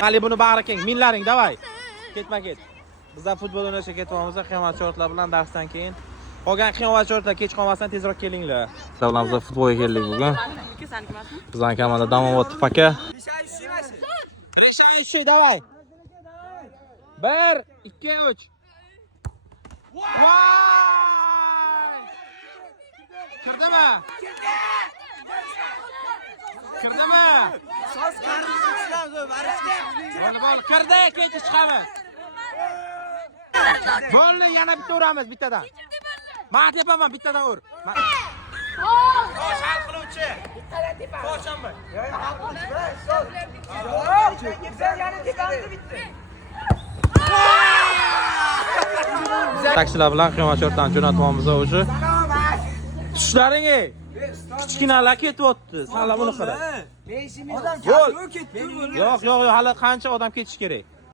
Hali buni bag'ri keng, minlaring, davay. Ketma-ket. Bizlar futbol o'ynashga ketyapmiz, qiyomat shortlar bilan darsdan keyin. Qolgan qiyomat shortlar kech qolmasdan tezroq kelinglar. Bizlar futbolga keldik bugun. Bizning komanda Damomot aka. Решай, shu, davay. 1, 2, 3. Kirdimi? Kirdimi? So'z qarishdan Bol, kirdi, ketish chiqamiz. Bolni yana bitta uramiz, bittadan. Men tepaman, bittadan ur. Tosh hal qiluvchi. Toshami? Yo'q, hal qiluvchi. Sen yana tepamda bitdi. Taksilar bilan qiyomat shortdan jo'natmoqmiz o'sha. Tushlaring ey. Kichkinalar ketyapti. Sala buni qara. Odam ketdi. Yo'q, hali qancha odam ketish kerak?